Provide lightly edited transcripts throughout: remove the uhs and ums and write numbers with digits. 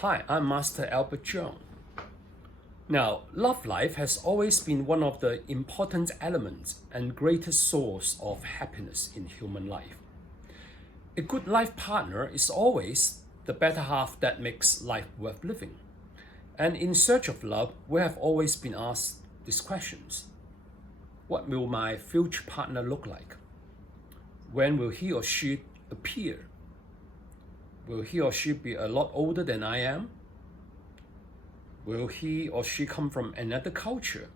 Hi, I'm Master Albert Zhang. Now, love life has always been one of the important elements and greatest source of happiness in human life. A good life partner is always the better half that makes life worth living. And in search of love, we have always been asked these questions. What will my future partner look like? When will he or she appear? Will he or she be a lot older than I am? Will he or she come from another culture?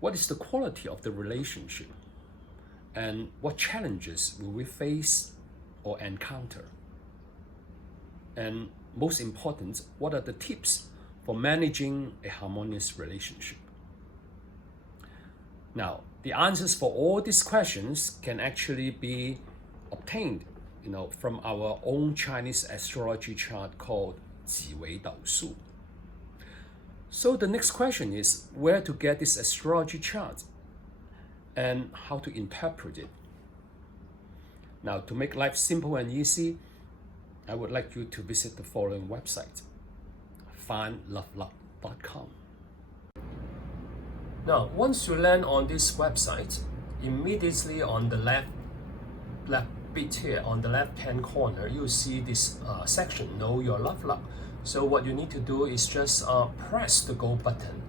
What is the quality of the relationship? And what challenges will we face or encounter? And most important, what are the tips for managing a harmonious relationship? Now, the answers for all these questions can actually be obtained, from our own Chinese astrology chart called 几维导数. So the next question is where to get this astrology chart and how to interpret it. Now, to make life simple and easy, I would like you to visit the following website, findloveluck.com. Now, once you land on this website, immediately on the left bit here, on the left-hand corner, you see this section, Know Your Love Luck. So what you need to do is just press the go button,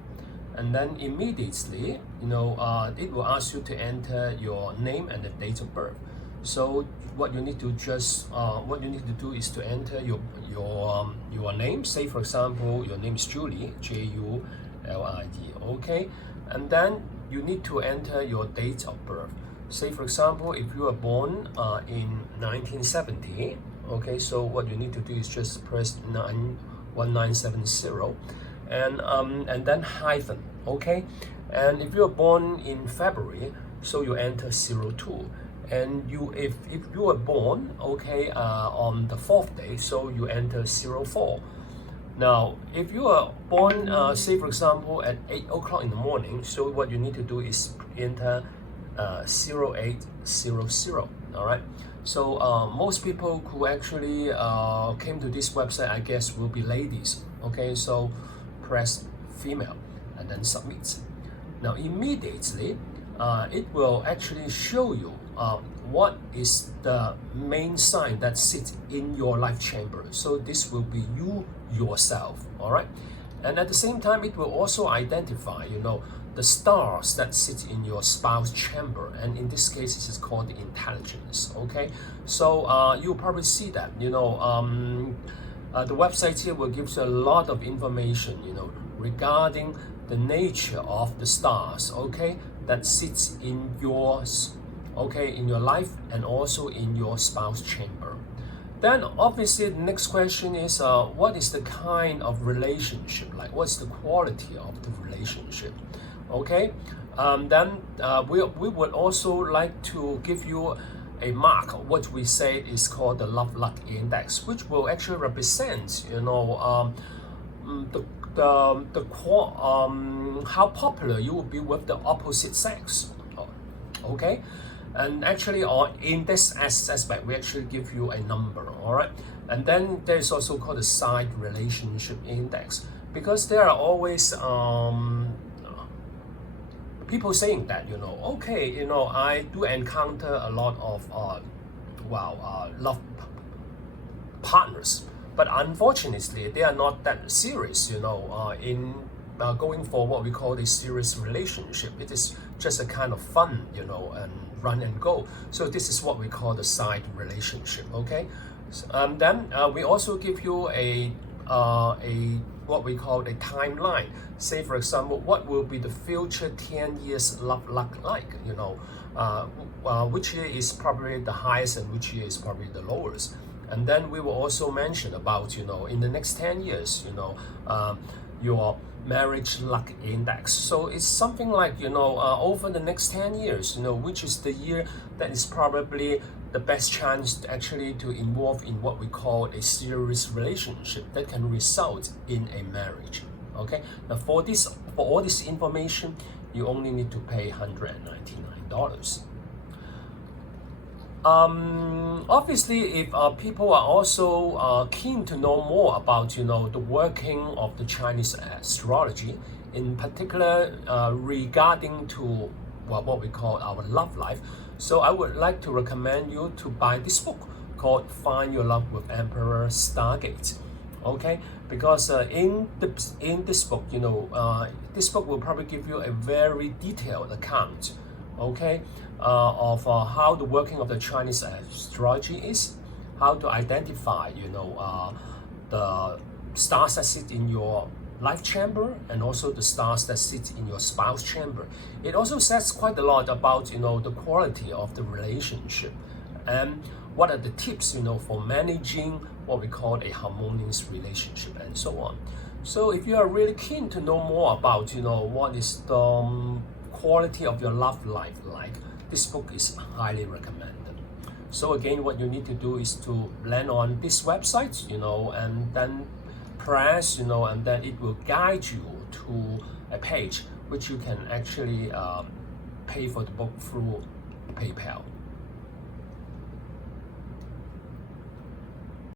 and then immediately, it will ask you to enter your name and the date of birth. So what you need to do is to enter your name. Say for example, your name is Julie, Julid, okay, and then you need to enter your date of birth. Say for example, if you were born in 1970, okay, so what you need to do is just press 1970 and then hyphen, okay, and if you were born in February, so you enter 02, and if you were born, okay, on the 4th day, so you enter 04. Now, if you are born, say for example, at 8 o'clock in the morning, so what you need to do is enter 0800. All right. So most people who actually came to this website, I guess, will be ladies. Okay. So press female and then submit. Now immediately, it will actually show you what is the main sign that sits in your life chamber. So this will be you yourself. All right. And at the same time, it will also identify, the stars that sit in your spouse chamber, and in this case this is called the intelligence. Okay, so you'll probably see that the website here will give you a lot of information regarding the nature of the stars, okay, that sits in yours, okay, in your life and also in your spouse chamber. Then obviously the next question is what is the kind of relationship like? What's the quality of the relationship? Okay, then we would also like to give you a mark, what we say is called the Love Luck Index, which will actually represent, how popular you will be with the opposite sex. Okay, and actually, in this aspect, we actually give you a number. All right, and then there is also called the Side Relationship Index, because there are always people saying that, okay, I do encounter a lot of love partners, but unfortunately they are not that serious, in going for what we call a serious relationship. It is just a kind of fun, and run and go. So this is what we call the side relationship. Okay, then we also give you a what we call a timeline. Say for example, what will be the future 10 years love luck like? Which year is probably the highest and which year is probably the lowest. And then we will also mention about, in the next 10 years, your marriage luck index. So it's something like, over the next 10 years, which is the year that is probably the best chance actually to involve in what we call a serious relationship that can result in a marriage. Okay, now for all this information, you only need to pay $199. Obviously, if people are also keen to know more about the working of the Chinese astrology, in particular regarding to what we call our love life, so I would like to recommend you to buy this book called Find Your Love with Emperor Stargate. Okay, because in this book, this book will probably give you a very detailed account, okay, of how the working of the Chinese astrology is, how to identify, the stars that sit in your life chamber and also the stars that sit in your spouse chamber. It also says quite a lot about, the quality of the relationship and what are the tips, for managing what we call a harmonious relationship and so on. So if you are really keen to know more about, what is the quality of your love life like, this book is highly recommended. So again, what you need to do is to land on this website, and then press, and then it will guide you to a page which you can actually pay for the book through PayPal.